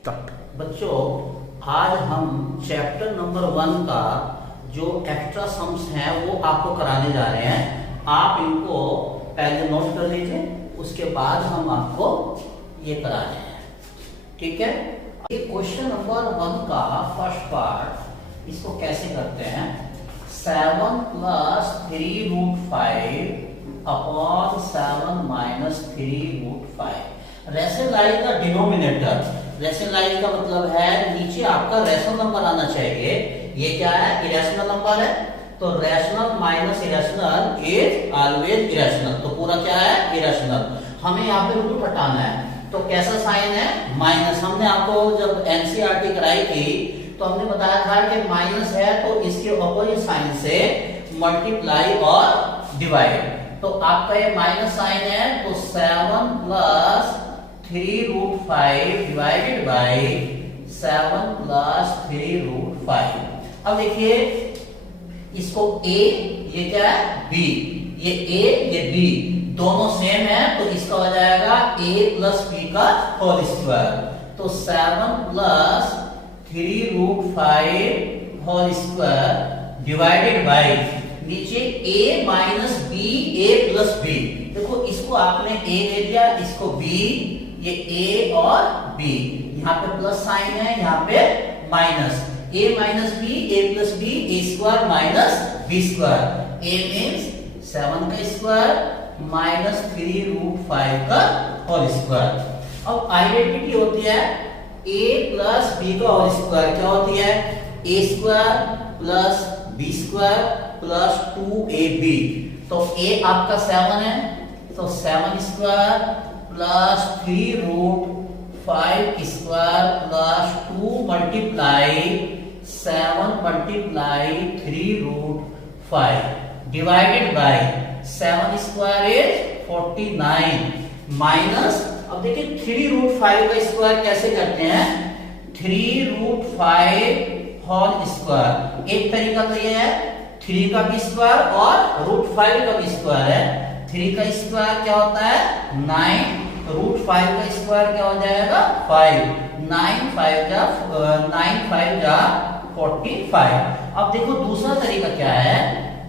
Start. बच्चों, आज हम चैप्टर नंबर 1 का जो एक्स्ट्रा सम्स हैं वो आपको कराने जा रहे हैं। आप इनको पहले नोट कर लीजिए, उसके बाद हम आपको ये करा रहे हैं। ठीक है, ये क्वेश्चन नंबर 1 का फर्स्ट पार्ट, इसको कैसे करते हैं। 7 + 3√5 upon 7 - 3√5 rationalise the denominator. Rationalise का मतलब है नीचे आपका रेशनल नंबर आना चाहिए। ये क्या है? इरेशनल नंबर है, तो rational minus irrational is always irrational. तो पूरा क्या है? इरेशनल। हमें यहाँ पे रूट हटाना है, तो कैसा साइन है? माइनस। हमने आपको जब एनसीईआरटी कराई थी तो हमने बताया था कि माइनस है तो इसके अपोजिट साइन से मल्टीप्लाई और डिवाइड। तो आपका ये माइनस साइन है, तो 7 + 3√5 डिवाइडेड बाय 7 + 3√5। अब देखिए इसको a, ये क्या है? b। ये a, ये b दोनों सेम है, तो इसका हो जाएगा a + b का होल स्क्वायर। तो 7 + 3√5 होल स्क्वायर डिवाइडेड बाय नीचे a - b, a + b। देखो इसको आपने a ले लिया, इसको b, ये a और b, यहाँ पे प्लस साइन है, यहाँ पे minus. a - b, a + b, a² - b²। a means 7 का स्क्वायर माइनस 3√5 का होल स्क्वायर। अब आइडेंटिटी होती है a + b का होल स्क्वायर। क्या होती है? a² + b² + 2ab। तो a आपका 7 है, तो 7² + 3√5² + 2 multiply 7 multiply 3√5 divided by 7² is 49 minus. अब देखिए 3√5 का स्क्वायर कैसे करते हैं? 3√5 होल स्क्वायर। एक तरीका तो ये है 3 का भी स्क्वायर और √5 का भी स्क्वायर है। 3 का स्क्वायर क्या होता है? 9। √5 का स्क्वायर क्या हो जाएगा? 5। 9 5 जा 45। अब देखो दूसरा तरीका क्या है?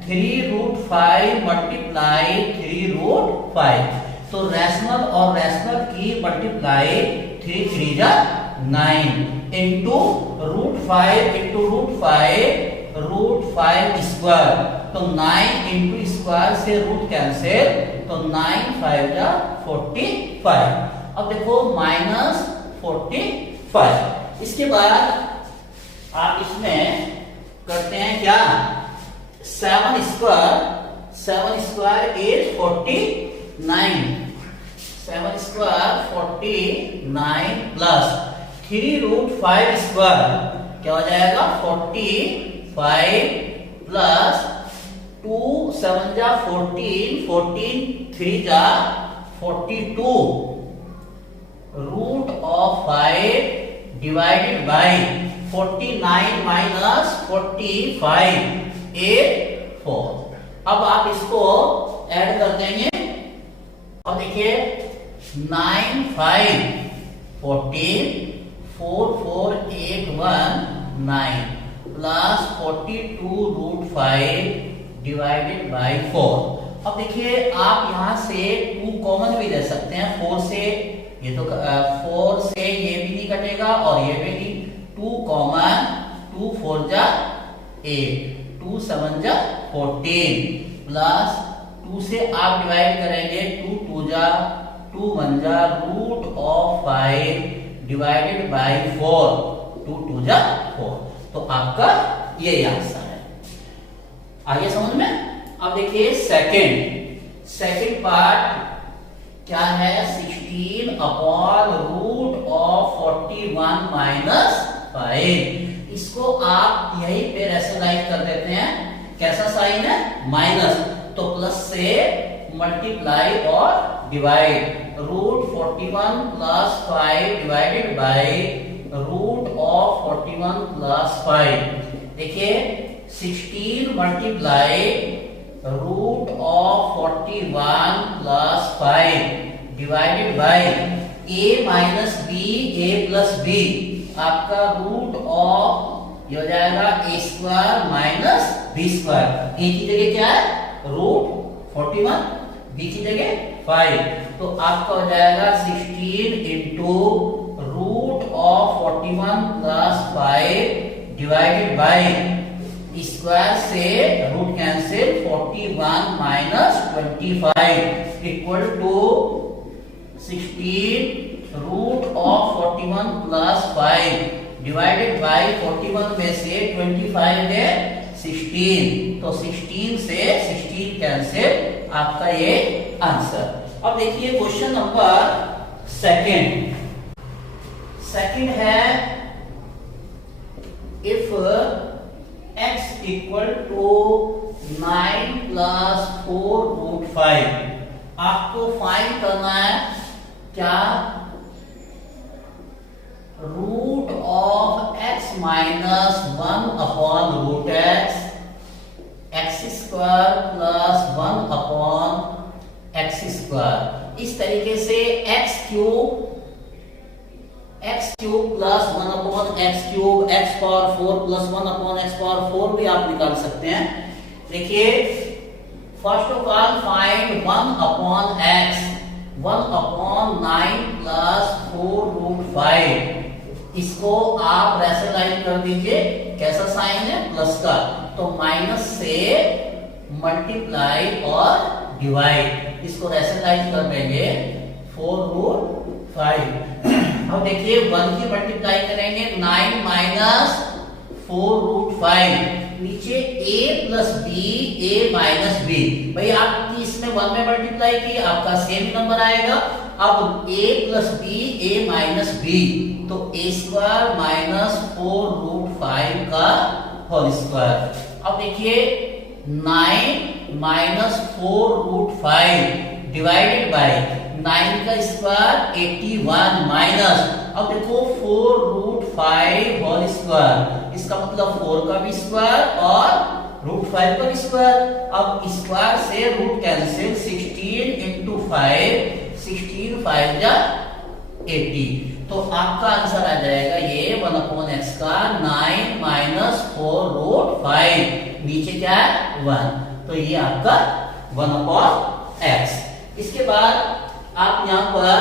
3√5 मल्टीप्लाई 3√5। तो रैशनल और रैशनल की मल्टीप्लाई 3 3 जा 9 इंटू √5 इंटू √5 स्क्वायर। तो 9 इंटू स्क्वायर से रूट कैंसिल, तो 9 5 जा 45। अब देखो -45। इसके बाद आप इसमें करते हैं क्या? 7² इज 49। 7² 49 प्लस 3√5 स्क्वायर क्या हो जाएगा? 45 प्लस 2 7 जा 14, 14 3 जा 42 √5 डिवाइडेड बाय 49 माइनस 45 4। अब आप इसको ऐड कर देंगे। अब देखिए 9 5 14 4 4 8 1 9 प्लस 42√5 डिवाइडेड बाय 4। अब देखिए आप यहां से 2 कॉमन भी ले सकते हैं। 4 से ये तो 4 से ये भी नहीं कटेगा और ये भी नहीं। 2 कॉमन, 2 4 जा 8, 2 7 जा 14 प्लस 2 से आप डिवाइड करेंगे 2 2 जा 2 1 जा √5 डिवाइडेड बाय 4, 2 2 जा 4। तो आपका ये आंसर है। आगे समझ में? अब देखिए सेकंड पार्ट क्या है? 16 अपॉन √41 - 5। इसको आप यहीं पे रेशनलाइज कर देते हैं। कैसा साइन है? माइनस, तो प्लस से मल्टीप्लाई और डिवाइड। √41 + 5 divided by √41 + 5। देखिए 16 multiply √41 + 5 divided by a minus b a plus b, आपका रूट ऑफ ये हो जाएगा a square minus b square. a की जगह क्या है रूट 41, b की जगह 5, तो आपका हो जाएगा 16 into root of 41 plus 5 divided by square से root cancel 41 minus 25 equal to 16 root of 41 plus 5 divided by 41 में से 25 है 16, तो 16 से 16 कैंसिल, आपका ये आंसर। अब देखिए क्वेश्चन नंबर सेकंड है if x equal to 9 plus 4 root 5, आपको फाइंड करना है क्या root of x minus 1 upon root x square plus 1 upon x square. इस तरीके से x cube plus 1 upon x cube, x power 4 plus 1 upon x power 4 भी आप निकाल सकते हैं। देखिए first of all find 1 upon x, 1 upon 9 plus 4 root 5, इसको आप रैशनलाइज कर दीजिए। कैसा साइन है प्लस का, तो माइनस से मल्टीप्लाई और डिवाइड, इसको रैशनलाइज कर देंगे 4 रूट 5। अब देखिए 1 की मल्टीप्लाई करेंगे 9 माइनस 4 रूट 5, नीचे a plus b a minus b, भाई आप इसमें 1 में मल्टीप्लाई की आपका सेम नंबर आएगा। अब a plus b a minus b, तो a स्क्वायर माइनस 4 रूट 5 का होल स्क्वायर। अब देखिए 9 माइनस 4 रूट 5 डिवाइडेड बाय 9 का स्क्वायर 81 माइनस, अब देखो 4 रूट 5 होल स्क्वायर, इसका मतलब 4 का भी स्क्वायर और रूट 5 का भी स्क्वायर। अब स्क्वायर से रूट कैंसिल, 16 इंटू 5, 16 5 जा 80, तो आपका आंसर आ जाएगा ये 1 अपॉन एक्स का 9 माइनस 4 रूट 5, नीचे क्या है 1, तो ये आपका 1 अपॉन एक्स। इसके बाद आप यहां पर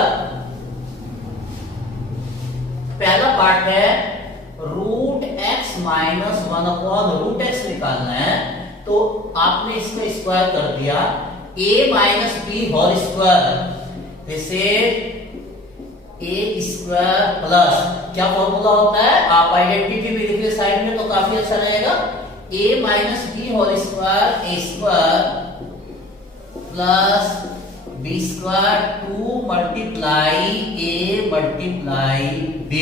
पहला पार्ट है root x minus 1 upon root x निकालना है, तो आपने इसको स्क्वायर कर दिया, a minus b whole square, जैसे a स्क्वायर प्लस, क्या फॉर्मूला होता है, आप आइडेंटिटी भी लिख ले साइड में तो काफी अच्छा रहेगा, a minus b whole square a square plus b square 2 multiply a multiply b,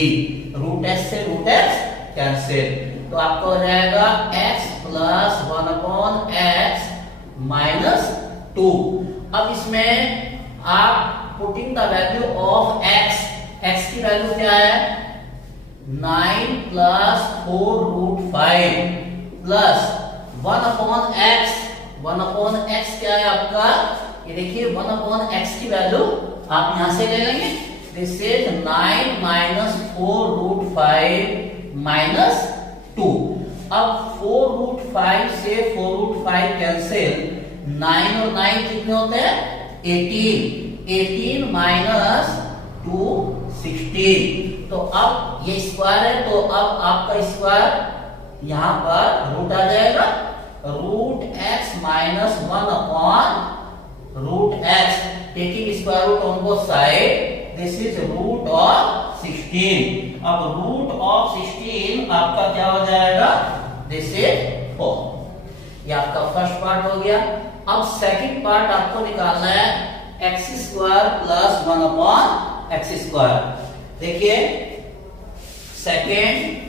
root x से रूट एक्स कैंसिल, तो आपका हो जाएगा x plus 1 upon x minus 2। अब इसमें आप putting the value of x, x की वैल्यू क्या है 9 plus 4 root 5 plus 1 upon x, 1 upon x क्या है आपका, ये देखिए 1 अपॉन x की वैल्यू आप यहां से ले लेंगे, this is 9 minus 4 root 5 minus 2। अब 4 रूट 5 से 4 रूट 5 कैंसिल, 9 और 9 कितने होते हैं 18, 18 माइनस 2 16, तो अब ये स्क्वायर है, तो अब आपका स्क्वायर यहां पर रूट आ जाएगा, root x minus 1 upon root x, taking square root on both side, this is root of 16। अब रूट ऑफ 16 आपका क्या हो जाएगा, दिस इज 4। ये आपका फर्स्ट पार्ट हो गया। अब सेकंड पार्ट आपको निकालना है x square plus 1 upon x square. देखिए second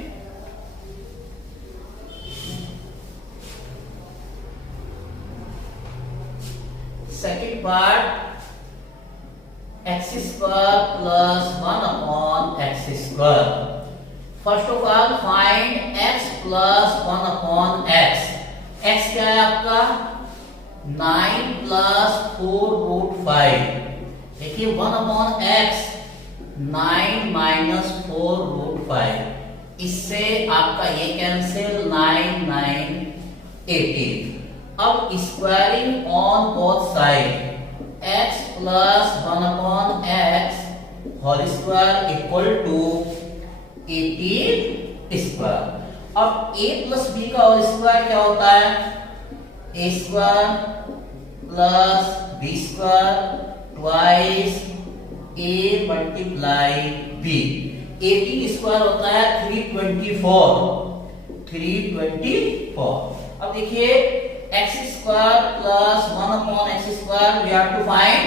part x square plus 1 upon x square. First of all find x plus 1 upon x. X क्या है आपका 9 प्लस 4 रूट 5, देखिए 1/x 9 माइनस 4 रूट 5, इससे आपका ये कैंसिल 9 9 18। अब squaring on both side, x plus 1/x whole square equal to 18 square. अब a plus b का होल स्क्वायर क्या होता है? a square plus b square twice a multiply b। 18 square होता है 324। अब देखिए x square plus 1/x square, we have to find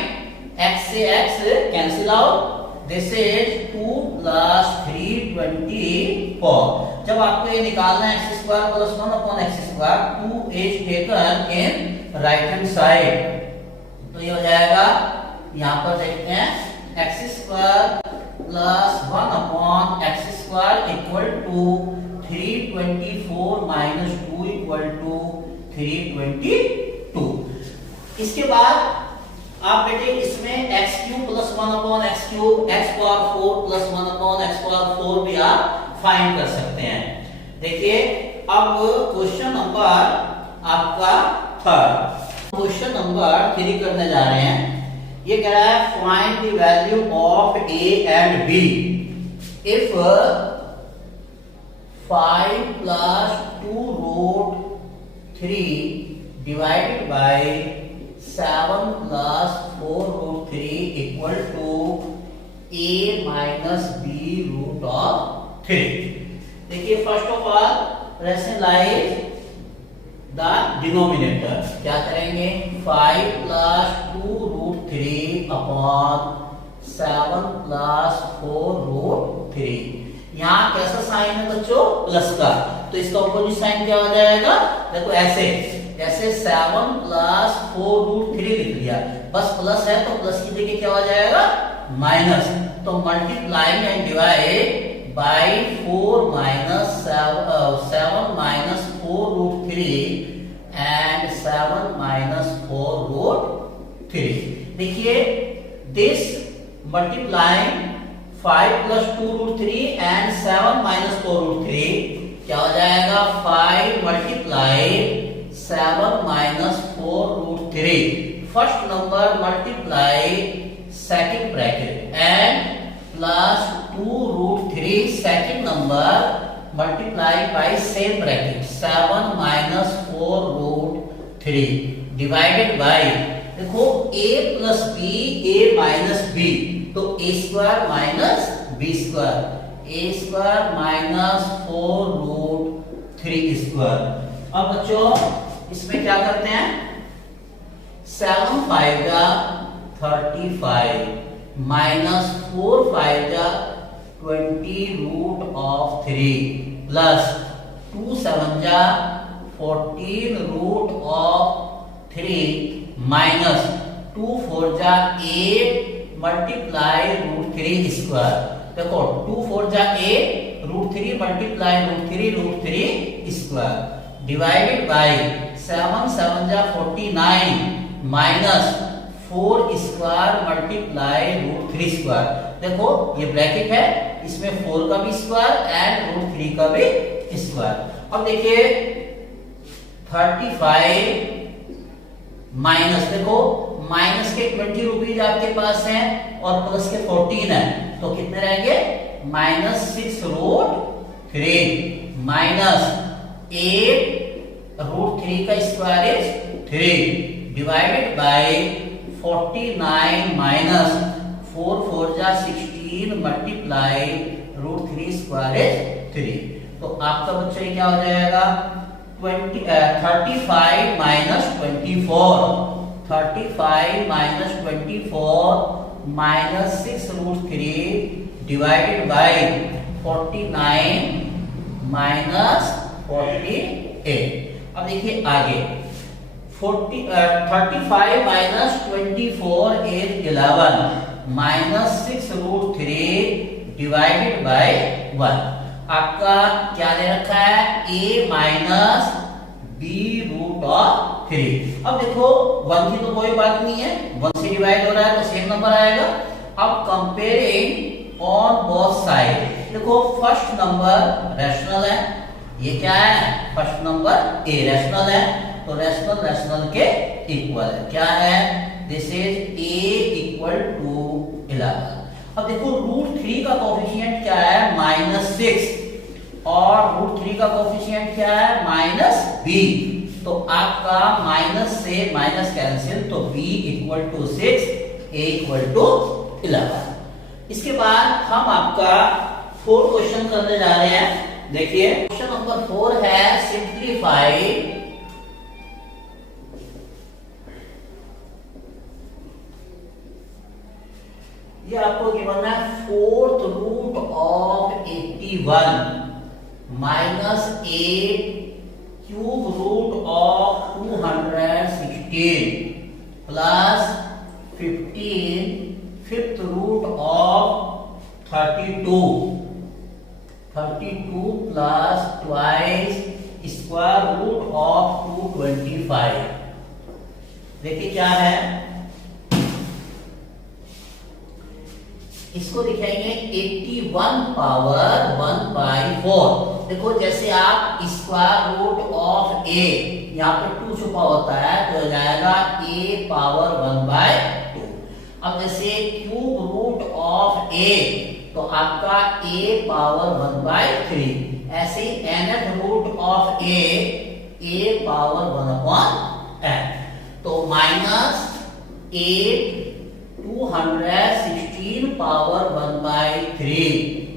x से x cancel out, this is 2 plus 324। जब आपको ये निकालना है x square plus 1/x square, 2 is taken in right hand side, तो ये हो जाएगा, यहां पर देखते हैं x square plus 1/x square equal to 324 minus 2 equal to 322। इसके बाद आप बेटे इसमें x cube plus 1/x cube, x power 4 plus 1/x power 4 भी आप फाइंड कर सकते हैं। देखिए अब क्वेश्चन नंबर आपका थर्ड, क्वेश्चन नंबर 3 करने जा रहे हैं। ये कह रहा है find the value of a and b if 5 plus 2 root 3 divided by 7 plus 4 root 3 equal to a minus b root of 3। देखिए first of all rationalise the denominator, क्या करेंगे? 5 plus 2 root 3 upon 7 plus 4 root 3। यहाँ कैसा sign है बच्चों? Plus का, तो इसका ऑपोजिट साइन क्या हो जाएगा? देखो ऐसे 7 प्लस 4 रूट 3 लिख लिया, बस प्लस है तो प्लस की जगह क्या हो जाएगा? माइनस। तो multiplying and divide by 4 minus 7 minus 4 root 3 and 7 minus 4 root 3। देखिए this multiplying 5 plus 2 root 3 and 7 minus 4 root 3 क्या हो जाएगा? 5 multiply 7 minus 4 root 3, first number multiply second bracket and plus 2 root 3 second number multiply by same bracket 7 minus 4 root 3 divided by, देखो a plus b, a minus b, तो a square minus b square, a square minus 4 root 3 square. अब बच्चों इसमें क्या करते हैं? 7 5 जा 35 minus 4 5 जा 20 रूट ऑफ 3 प्लस 2 7 जा 14 रूट ऑफ 3 माइनस 2 4 जा 8 मल्टीप्लाई रूट 3 स्क्वायर। देखो 2 4 जा 8 root 3 multiply root 3 square divided by 7 7 जा 49 minus 4 square multiply root 3 square. देखो ये ब्रैकेट है, इसमें 4 का भी स्क्वायर एंड रूट 3 का भी स्क्वायर। अब देखिए 35 माइनस, देखो माइनस के 20 रुपीज आपके पास हैं और प्लस के 14 है, तो कितने रहेंगे? माइनस 6 रूट 3 माइनस 8 रूट 3 का square is 3 divided by 49 minus 4 4 जा 16 मल्टीप्लाई रूट 3 स्क्वायर इज 3। तो आपका बच्चा ये क्या हो जाएगा? 35 minus 24, 35 minus 24 minus 6 root 3 divided by 49 minus 48। अब देखिए आगे 35 minus 24 is 11 minus 6 root 3 divided by 1। आपका क्या दे रखा है? a minus b root of 3। अब देखो 1 की तो कोई बात नहीं है, 1 से डिवाइड हो रहा है तो सेम नंबर आएगा। अब कंपेयरिंग ऑन बोथ साइड, देखो फर्स्ट नंबर रैशनल है, ये क्या है फर्स्ट नंबर ए रैशनल है, तो रैशनल रैशनल के इक्वल है, क्या है this is a equal to 11। अब देखो रूट 3 का कोफिशिएंट क्या है -6 और रूट 3 का कोफिशिएंट क्या है -b, तो आपका माइनस से माइनस कैंसिल, तो b equal to 6, a equal to 11। इसके बाद हम आपका 4 क्वेश्चन करने जा रहे हैं। देखिए क्वेश्चन नंबर 4 है सिंप्लीफाई ये आपको गिवन है 4th root of 81 minus 8 cube root of 216 plus 15 5th root of 32 plus twice square root of 225। देखिए क्या है, इसको लिखेंगे 81 पावर 1/4। देखो जैसे आप स्क्वायर रूट ऑफ a, यहाँ पे 2 छुपा होता है तो हो जाएगा a पावर 1/2। अब जैसे क्यूब रूट ऑफ a तो आपका a पावर 1/3। ऐसे nth root of a power 1/n। तो -8 216 power 1/3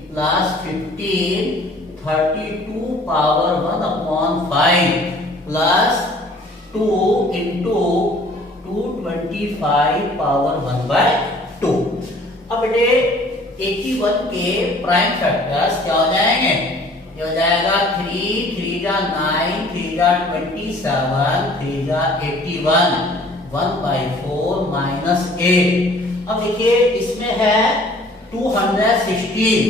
plus 15 32 power 1/5 plus 2 into 225 power 1/2। अब बेटे 81 के प्राइम फैक्टर्स क्या हो जाएंगे, ये हो जाएगा 3 3 जा 9 3 जा 27 3 जा 81 1/4 माइनस 8। अब देखिए इसमें है 216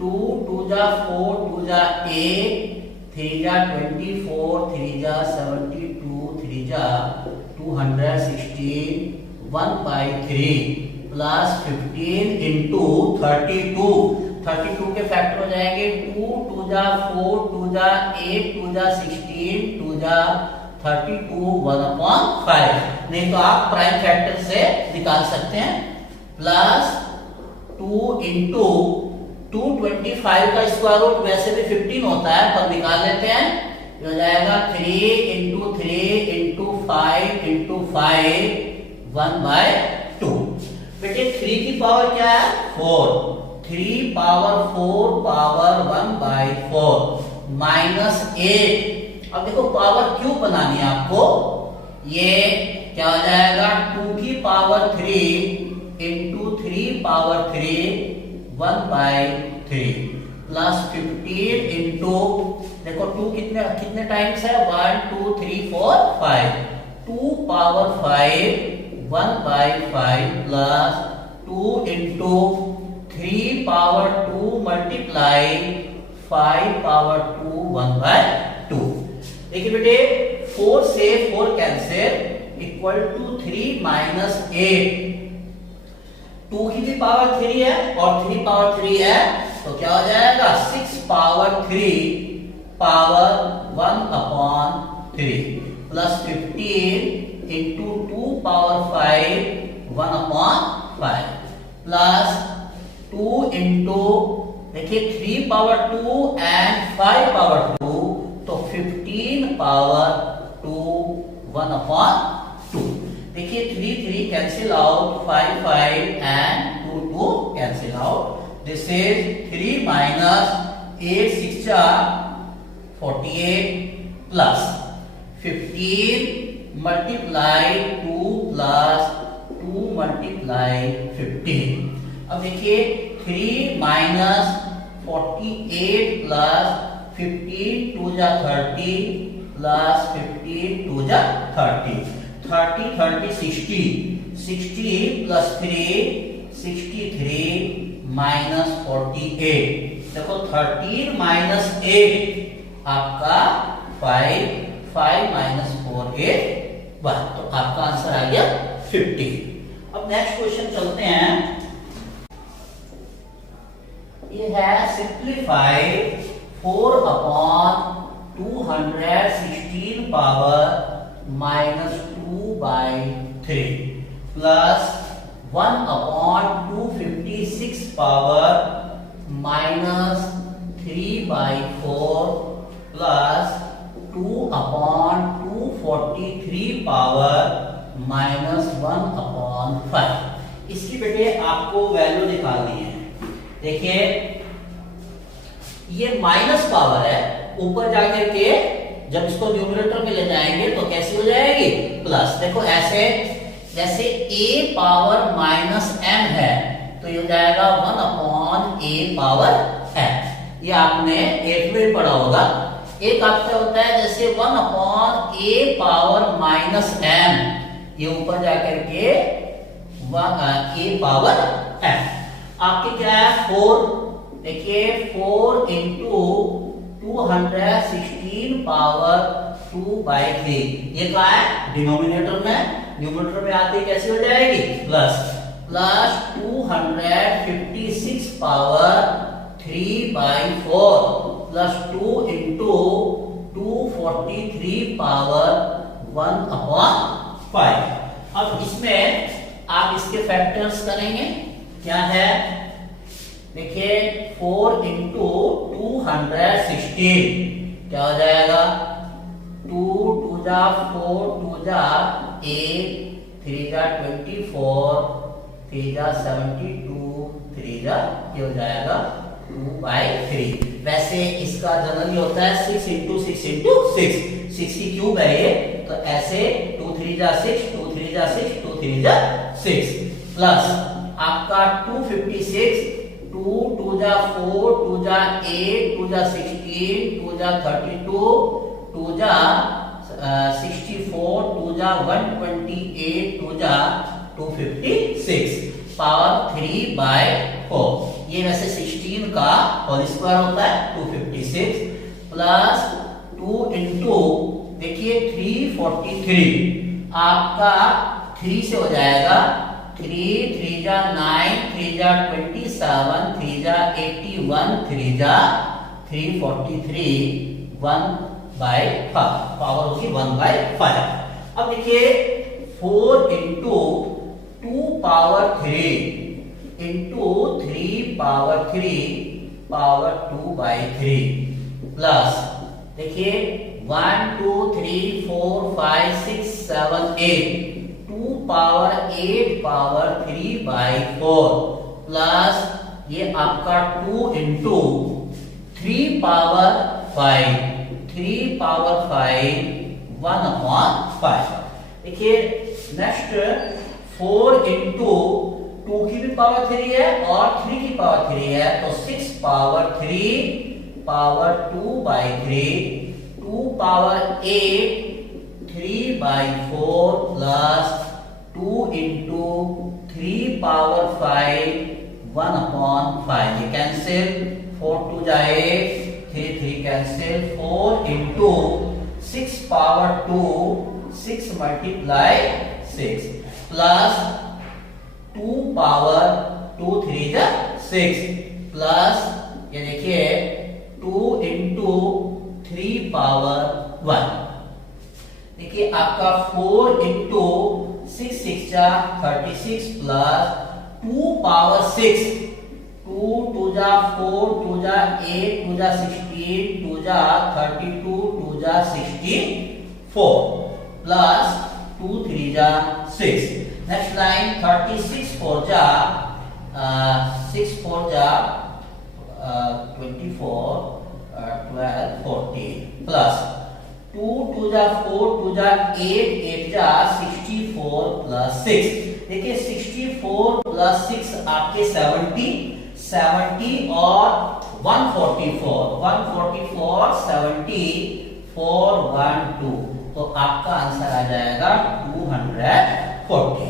2 2 जा 4 2 जा 8 3 जा 24 3 जा 72 3 जा 216 1/3 प्लस 15 इंटू 32 के फैक्टर हो जाएंगे 2 2 जा 4 2 जा 8 2 जा 16 2 जा 32 1/5। नहीं तो आप प्राइम फैक्टर से निकाल सकते हैं। प्लस 2 इंटू 225 का स्क्वायर रूट वैसे भी 15 होता है पर निकाल लेते हैं, हो जाएगा 3 इंटू 3 इंटू 5 इंटू 5 1/2। बेटे 3 की पावर क्या है 4, 3 पावर 4 पावर 1/4 माइनस 8। अब देखो पावर क्यों बनानी है आपको, ये क्या हो जाएगा 2 की power 3 into 3 power 3 1/3 plus 15 into देखो 2 कितने टाइम्स है 1 2 3 4 5 2 power 5 1/5 plus 2 into 3 power 2 multiply 5 power 2 1/2। देखिए बेटे 4 से 4 कैंसिल इक्वल टू 3 माइनस 8। 2 की भी पावर 3 है और 3 पावर 3 है तो क्या हो जाएगा 6 power 3 power 1/3 plus 15 into 2 power 5 1/5 plus 2 into देखिए 3 पावर 2 एंड 5 पावर 2 तो 15 पावर 2 1/2। देखिए 3 3 cancel out 5 5 and 2 2 cancel out. This is 3 minus 8 6 48 plus 15 multiply 2 plus 2 multiply 15। अब देखिए 3 माइनस 48 प्लस 15 2 जा 30 प्लस 15 2 जा 30 30 30 60 60 प्लस 3 63 माइनस 48। देखो 13 माइनस 8 आपका 5, 5 माइनस 4 इज 1। तो आपका आंसर आ गया 50। अब नेक्स्ट क्वेश्चन चलते हैं। ये है simplify 4 upon 216 power -2/3 plus 1 upon 256 power -3/4 plus 2 upon 243 power -1/5। इसकी बेटे आपको वैल्यू निकालनी है। देखिए ये माइनस पावर है, ऊपर जाकर के जब इसको न्यूमरेटर में ले जाएंगे तो कैसी हो जाएगी? प्लस। देखो ऐसे जैसे a पावर -m है तो ये हो जाएगा 1 अपॉन a पावर m। ये आपने 8th में पढ़ा होगा। एक आपका होता है जैसे 1 अपॉन a पावर -m, ये ऊपर जाकर के a पावर m। आपके क्या है 4, देखिए 4 इंटू 216 पावर 2/3। ये क्या है? डिनोमिनेटर में, न्यूमरेटर में आती कैसी हो जाएगी? Plus 256 power 3/4 plus 2 into 243 power 1/5। अब इसमें आप इसके फैक्टर्स करेंगे। क्या है? देखिए 4 इंटू 216 क्या हो जाएगा? 2 2 जा 4 2 जा 8 3 जा 24 3 जा 72 3 जा ये हो जाएगा 2/3। वैसे इसका जनरली होता है 6 इंटू 6 इंटू 6, 6 की क्यूब है ये, तो ऐसे 2 3 जा 6 2 3 जा 6 2 3 जा 6 प्लस आपका 256 2 2 जा 4 2 जा 8 2 जा 16 2 जा 32 2 जा 64 2 जा 128 2 जा 256 पावर 3/4। ये वैसे 16 का होल स्क्वायर होता है 256 प्लस 2 इंटू देखिए 343 आपका 3 से हो जाएगा 3 3 जा 9 3 जा 27 3 जा 81 3 जा 343 1/5 पावर होगी 1/5। अब देखिए 4 into 2 power 3 into 3 power 3 power 2/3 plus देखिए 1 2 3 4 5 6 7 8 2 पावर 8 पावर 3/4 प्लस ये आपका 2 इंटू 3 पावर 5 3 पावर 5 1/5। देखिए नेक्स्ट 4 इंटू 2 की भी पावर 3 है और 3 की पावर 3 है, तो 6 power 3 power 2/3 2 power 8 3/4 plus 2 into 3 power 5 1/5। ये कैंसिल 4 2 जाए 3 3 cancel 4 into 6 power 2 6 multiply 6 plus 2 power 2 3 जा 6 प्लस ये देखिए 2 इंटू 3 पावर 1। देखिए आपका 4 इंटू 6 6 जा 36 प्लस 2 पावर 6 2 2 जा 4 2 जा 8 2 जा 16 2 जा 32 2 जा 64 प्लस 2 3 जा 6। नेक्स्ट लाइन 36 4 जा 6 4 जा 24 12 14 प्लस 2 2 जा 4 2 जा 8 8 जा 64 प्लस 6। देखिए 64 प्लस 6 आपके 70 70 और 144 144 70 412 तो आपका आंसर आ जाएगा 240।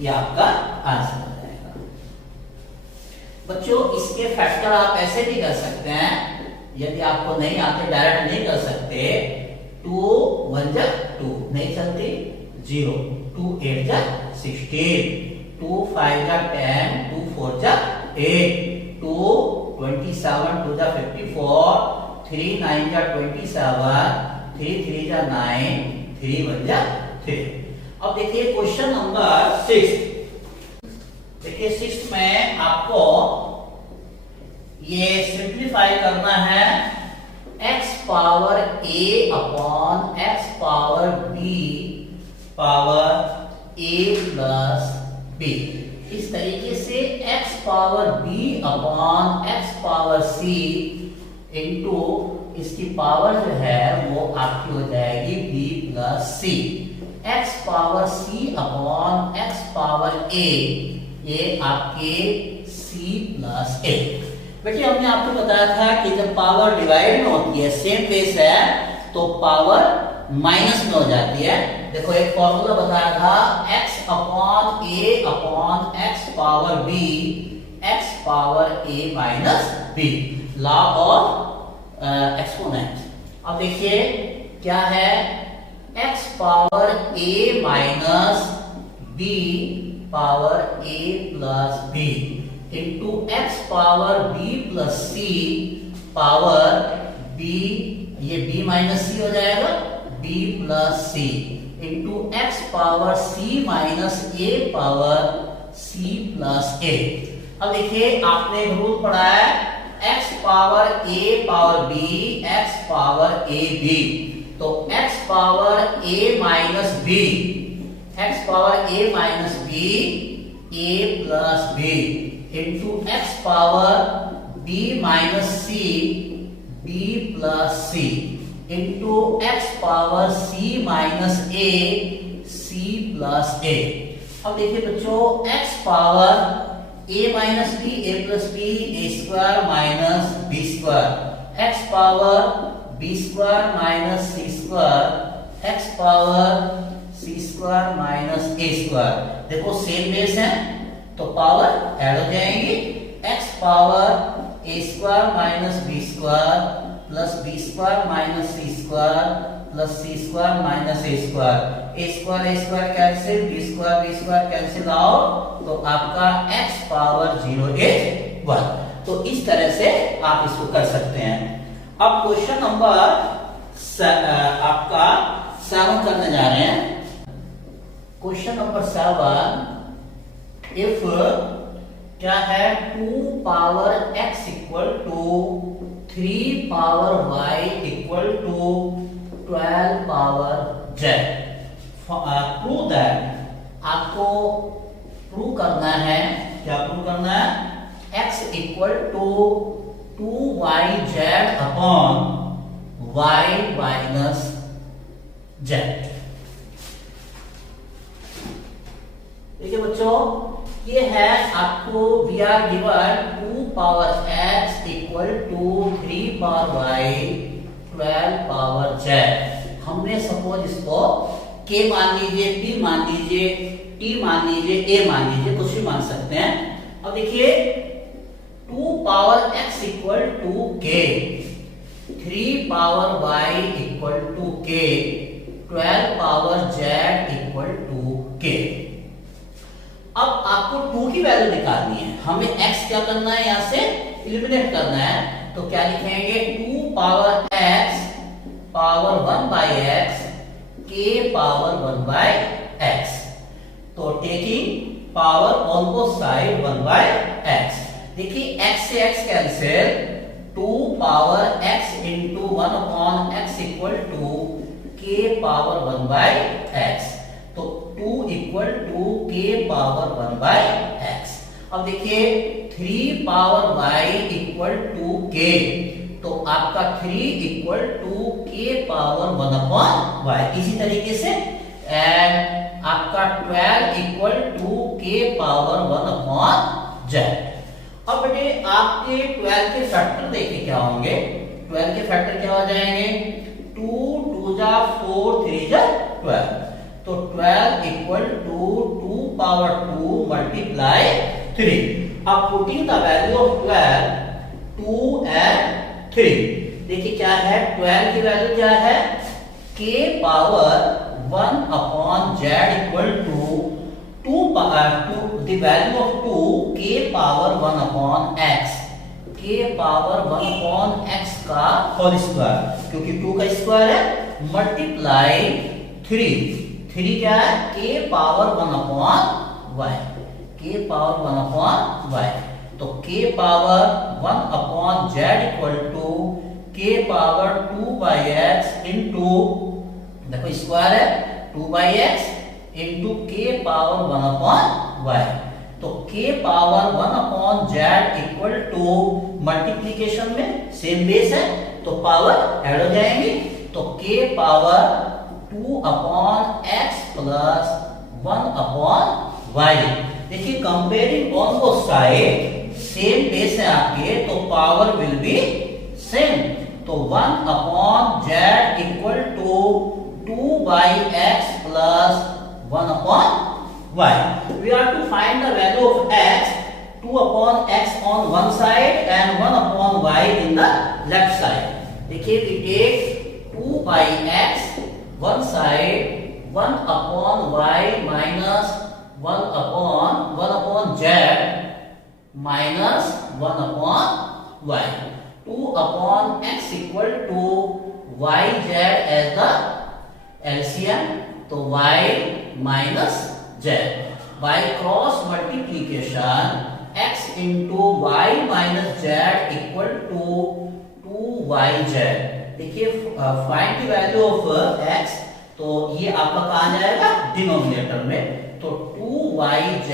ये आपका आंसर आ जाएगा। बच्चों इसके फैक्टर आप ऐसे भी कर सकते हैं, यदि आपको नहीं आते, डायरेक्ट नहीं कर सकते, 2 1 जा 2 नहीं चलती, 0, 2 8 जा 16, 2 5 जा 10, 2 4 जा 8, 2 27, 2 जा 54, 3 9 जा 27, 3 3 जा 9, 3 1 जा 3। अब देखिए क्वेश्चन नंबर 6। देखिए 6 में आपको ये सिंप्लीफाई करना है x power a upon x power b power a plus b। इस तरीके से x power b upon x power c into इसकी पावर जो है वो आपकी हो जाएगी b plus c। x power c upon x power a, ये आपके c प्लस a। बेटे हमने आपको बताया था कि जब पावर डिवाइड में होती है, सेम बेस है, तो पावर माइनस में हो जाती है। देखो एक फॉर्मूला बताया था, x upon x power b, x power a minus b, law of exponent. अब देखिए क्या है, x power a minus b power a plus b into x power b plus c power b, ये b minus c हो जाएगा, b plus c into x power c minus a power c plus a। अब देखिए आपने rule पढ़ा है x power a power b, x power a b, तो x power a minus b, x power a minus b, a plus b into x power b minus c, b plus c into x power c minus a, c plus a। अब देखिए बच्चों x power a minus b, a plus b, a square minus b square, x power b square minus c square, x power c square minus a square. देखो same base है तो power add हो जाएंगी, x power a square minus b square plus b square minus c square plus c square minus a square cancel, b square cancel out, तो आपका x power 0 is 1। तो इस तरह से आप इसको कर सकते हैं। अब क्वेश्चन नंबर आपका 7 करने जा रहे हैं। क्वेश्चन नंबर 7, इफ क्या है 2 power x equal to 3 power y equal to 12 power z, prove that, आपको प्रूव करना है, क्या प्रूव करना है, x equal to 2yz upon y minus z। देखिए बच्चों ये है आपको we are given 2 power x equal to 3 power y 12 power z। हमने सपोज इसको k मान लीजिए, p मान लीजिए, t मान लीजिए, a मान लीजिए, कुछ भी मान सकते हैं। अब देखिए 2 power x equal to k, 3 power y equal to k, 12 power z equal to k। अब आपको 2 की वैल्यू निकालनी है, हमें x क्या करना है, यहां से एलिमिनेट करना है, तो क्या लिखेंगे 2 power x power 1 by x, k power 1 by x, तो taking power on both side 1 by x। देखिए x से x cancel, 2 power x into 1 upon x equal to k power 1 by x, तो 2 equal to k power 1 by x। अब देखिए 3 power y equal to k, तो आपका 3 equal to k power 1 upon y। इसी तरीके से and आपका 12 equal to k power 1 upon z। अब बेटे आपके 12 के फैक्टर देखिए क्या होंगे, 12 के फैक्टर क्या हो जाएंगे, 2 2 जा 4 3 जा 12, तो 12 इक्वल टू 2 पावर 2 मल्टीप्लाई 3। अब putting the value of 12, 2 and 3, देखिए क्या है, 12 की वैल्यू क्या है, k power 1 upon z equal to 2 the value of 2 k power 1 upon x, k power 1 upon x का होल स्क्वायर, क्योंकि 2 का स्क्वायर है, मल्टीप्लाई 3 क्या है, k power 1 upon y, k power 1 upon y, तो k power 1 upon z equal to k power 2 by x into, देखो square है, 2 by x into k power 1 upon y, तो k power 1 upon z equal to multiplication में same base है तो power add हो जाएंगी, तो k power 2 upon x plus 1 upon y। देखिए comparing on both side, same base है आपके तो पावर विल बी सेम, तो 1 upon z equal to 2 by x plus 1 upon y. We are to find the value of x, 2 upon x on one side and 1 upon y in the left side. देखिए we take 2 by x one side, 1 upon y minus 1 upon z minus 1 upon y. 2 upon x equal to yz as the LCM, तो y minus z, by cross multiplication x into y minus z equal to 2yz। देखिए find the value of x, तो ये आपका कहाँ जाएगा, denominator में, तो 2yz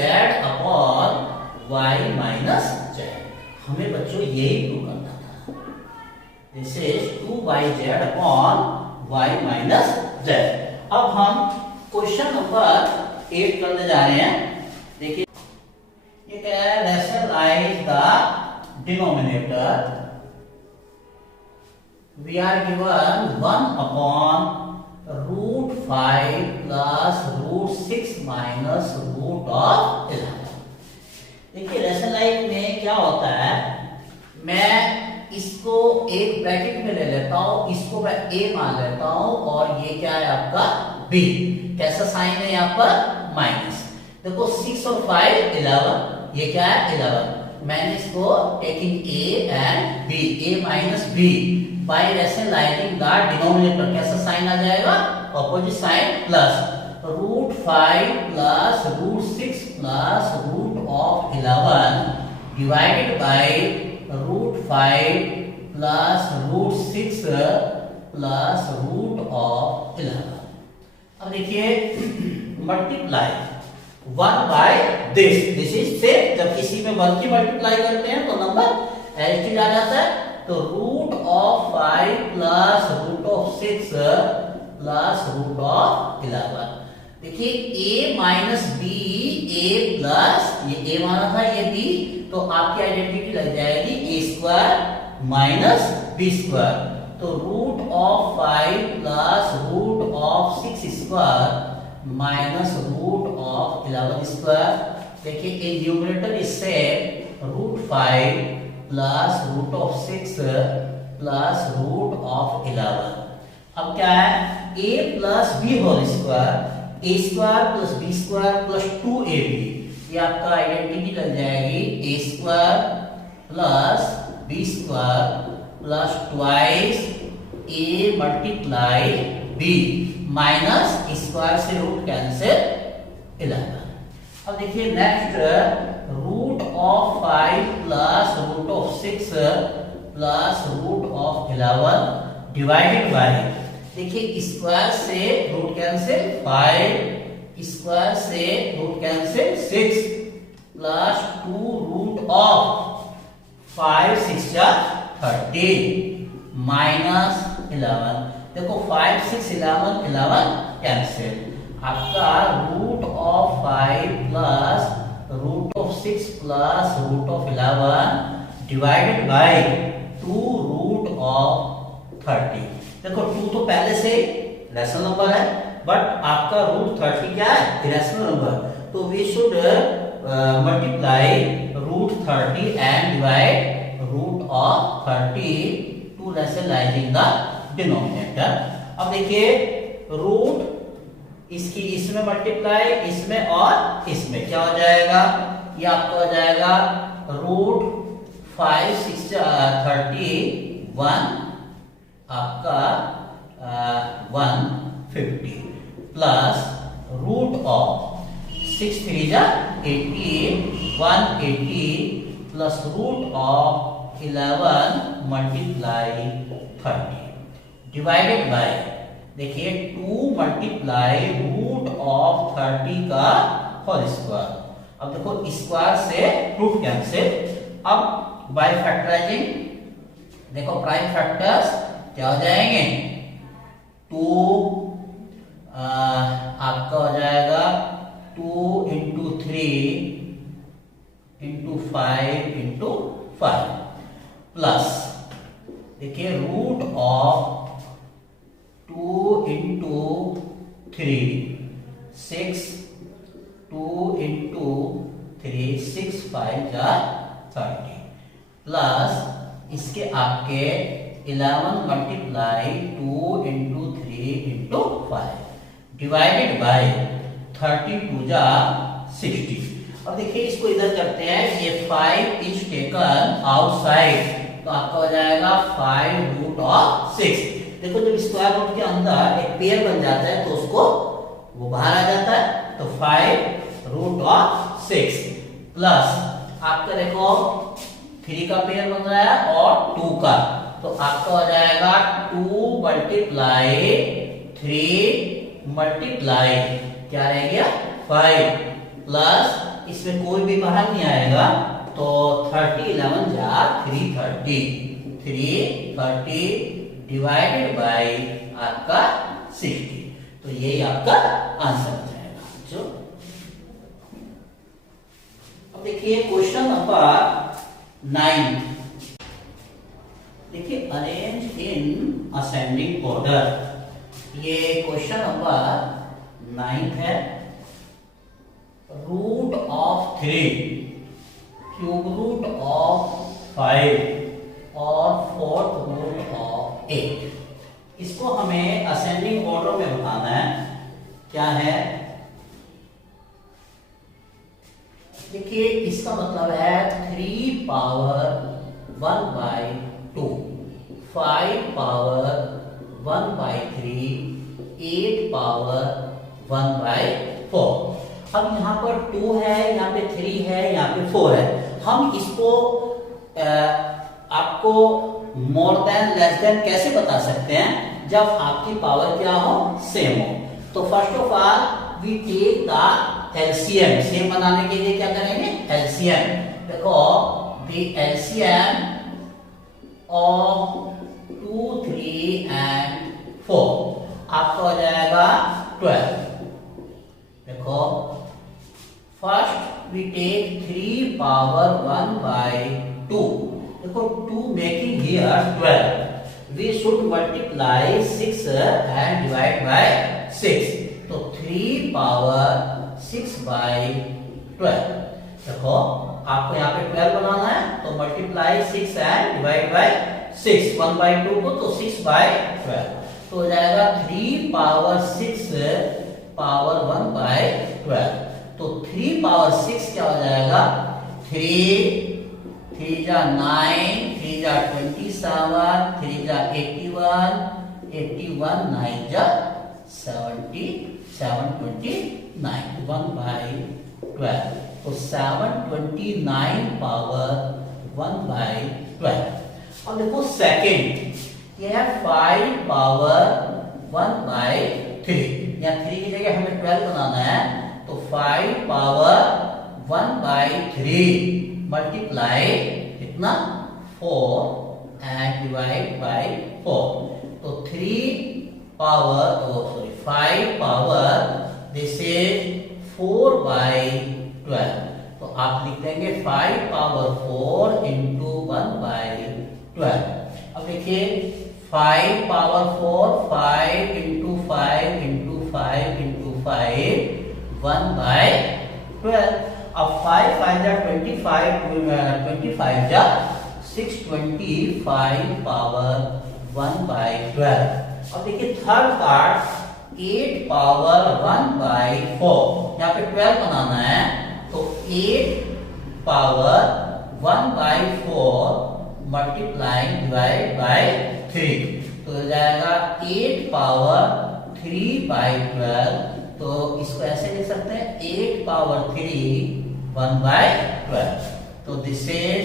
upon y minus z। हमें बच्चों यही प्रूव करना था, this is 2yz upon y minus z। अब हम क्वेश्चन नंबर 8 करने जा रहे हैं। देखिए ये क्या है, rationalise the denominator, we are given 1 upon root 5 plus root 6 minus root of 11। देखिए रैशनलाइज में क्या होता है, मैं इसको एक ब्रैकेट में ले लेता हूं, इसको मैं a मान लेता हूं और ये क्या है आपका b, कैसा साइन है यहाँ पर माइनस। देखो 6 और 5 11, ये क्या है 11, मैंने इसको taking a and b, a minus b, by rationalising the denominator कैसा साइन आ जाएगा, opposite sign, plus root 5 plus root 6 plus root of 11 divided by root 5 plus root 6 plus root of 11। अब देखिए multiply 1 by this is same, जब किसी में 1 की multiply करते हैं तो नंबर एडिटिव आ जाता है, तो root of 5 plus root of 6 plus root of 11। देखिए a minus b, a plus, ये a माना था, ये b, तो आपकी आइडेंटिटी लग जाएगी a square minus b square, तो root of 5 plus root of 6 square minus root of 11 square. देखिए in numerator is same, root 5 plus root of 6 plus root of 11। अब क्या है, a plus b whole square, a square plus b square plus 2ab, ये आपका identity लग जाएगी a square plus b square plus twice a multiply b minus square से root cancel 11। अब देखिए next, root of 5 plus root of 6 plus root of 11 divided by, देखिए square से root cancel 5, square से root cancel 6 plus 2 root of 5 6 30 minus 11। देखो 5 6 11 11 cancel, आपका root of 5 plus root of 6 plus root of 11 divided by 2 root of 30। देखो 2 तो पहले से rational number है, बट आपका रूट 30 क्या है, इरेशनल नंबर, तो we should multiply root 30 and divide root of 30 to rationalizing the denominator. अब देखिए रूट इसकी इसमें मल्टीप्लाई, इसमें और इसमें क्या हो जाएगा, ये आपका हो जाएगा रूट 5 6 31 आपका 150 प्लस रूट ऑफ 6 3 जा 80 180 plus root of 11 multiply 30 divided by, देखिए 2 मल्टीप्लाई रूट ऑफ 30 का होल स्क्वायर। अब देखो स्क्वायर से रूट कैंसिल, अब बाय फैक्टराइजिंग देखो प्राइम फैक्टर्स क्या हो जाएंगे, 2 आपका हो जाएगा 2 इंटू 3 इंटू 5 इंटू 5 प्लस देखिए रूट ऑफ 2 इंटू 3 6 2 इंटू 3 6 5 जा 30 प्लस इसके आपके 11 multiply 2 into 3 into 5 divided bye 32 जा 60। अब देखिए इसको इधर करते हैं, ये 5 इज टेकन आउटसाइड तो आपका हो जाएगा 5 रूट ऑफ 6। देखो जब स्क्वायर रूट के अंदर एक पेयर बन जाता है तो उसको वो बाहर आ जाता है, तो 5 रूट ऑफ 6 प्लस आपका देखो 3 का पेयर बन रहा है और 2 का, तो आपका हो जाएगा 2 मल्टीप्लाई 3 मल्टीप्लाई क्या रह गया 5 प्लस इसमें कोई भी बाहर नहीं आएगा तो 30 11 जा 330 डिवाइडेड बाय आपका 60, तो यही आपका आंसर हो जाएगा। जो अब देखिए क्वेश्चन नंबर 9, देखिए अरेंज इन असेंडिंग ऑर्डर, ये क्वेश्चन नंबर 9 है। Root of 3 cube root of 5 और फोर्थ रूट ऑफ 8, इसको हमें असेंडिंग ऑर्डर में बताना है। क्या है देखिए, इसका मतलब है 3 power 1 by 2, 5 power 1 by 3, 8 power 1 by 4। अब यहाँ पर 2 है, यहाँ पे 3 है, यहाँ पे 4 है। हम इसको आपको मोर देन लेस देन कैसे बता सकते हैं, जब आपकी पावर क्या हो, सेम हो। तो first of all we take the LCM, same बनाने के लिए क्या करेंगे, एलसीएम। देखो द एलसीएम ऑफ 2 3 एंड 4 आपका हो जाएगा 12। देखो first we take 3 power 1 by 2, देखो 2 making here 12, we should multiply 6 and divide by 6, तो 3 पावर 6 बाई 12। देखो आपको यहाँ पे 12 बनाना है तो multiply 6 and divide by 6, 1 by 2 को तो 6 बाई 12, तो हो जाएगा 3 पावर 6 पावर 1 बाई 12। तो 3 पावर 6 क्या हो जाएगा, 3 जा 9, 3 जा 27, 3 जा 81, 81 9 जा 70, 729, 1 बाई 12, तो 729 पावर 1 बाई 12। अब देखो सेकेंड, ये है 5 पावर 1 बाई 3, या 3 की जगह हमें 12 बनाना है, तो 5 पावर 1 बाई 3 मल्टीप्लाई कितना 4 एंड डिवाइड बाई 4, तो 5 पावर दिस इज 4 बाई 12, तो आप लिख देंगे 5 पावर 4 इंटू 1 बाई 12। अब देखिए 5 power 4, 5 into 5 into 5 into 5, 1 by 12। अब 5 5 जा 25, 25 जा 625 पावर 1/12। अब देखिए थर्ड पार्ट 8 पावर 1/4, यहाँ पे 12 बनाना है तो 8 पावर 1/4 मल्टीप्लाइंग डिवाइड बाय 3, तो हो जाएगा 8 पावर 3/12। तो इसको ऐसे लिख सकते हैं 8 पावर 3 1/12। तो दिस इज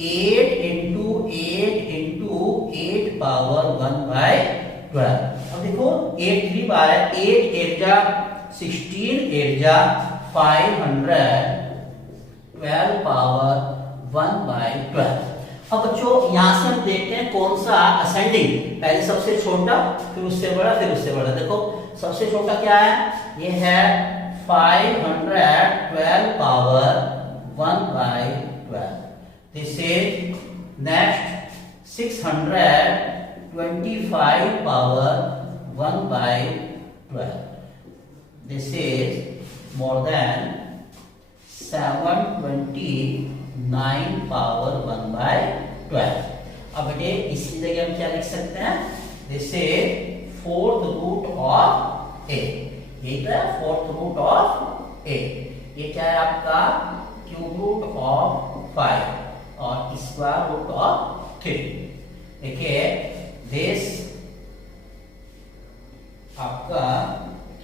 8 into 8 पावर 1/12। अब देखो 8 3 बार 8 8 जा 16 8 जा 500 12 पावर 1/12। अब बच्चों यहां से हम देखते हैं कौन सा असेंडिंग, पहले सबसे छोटा फिर उससे बड़ा फिर उससे बड़ा। देखो सबसे छोटा क्या है, ये है 512 power 1/12। This is next 625 power 1/12। This is more than 729 power 1/12। अब बेटे इसी जगह हम क्या लिख सकते हैं, this is fourth root of a. ये क्या है, फोर्थ रूट ऑफ ए। ये क्या है आपका क्यूब रूट ऑफ 5 और स्क्वायर रूट ऑफ 3। देखिए दिस आपका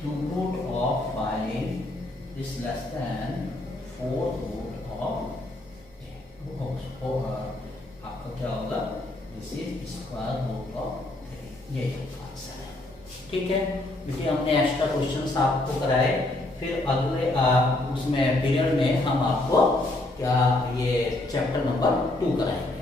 cube root of 5 is less than fourth root of a. आपका क्या होगा, this is square root of 3। ये आंसर है। ठीक है बेटे, हमने एक्स्ट्रा क्वेश्चंस आपको कराए, फिर अगले उसमें पीरियड में हम आपको क्या ये चैप्टर नंबर 2 कराएंगे।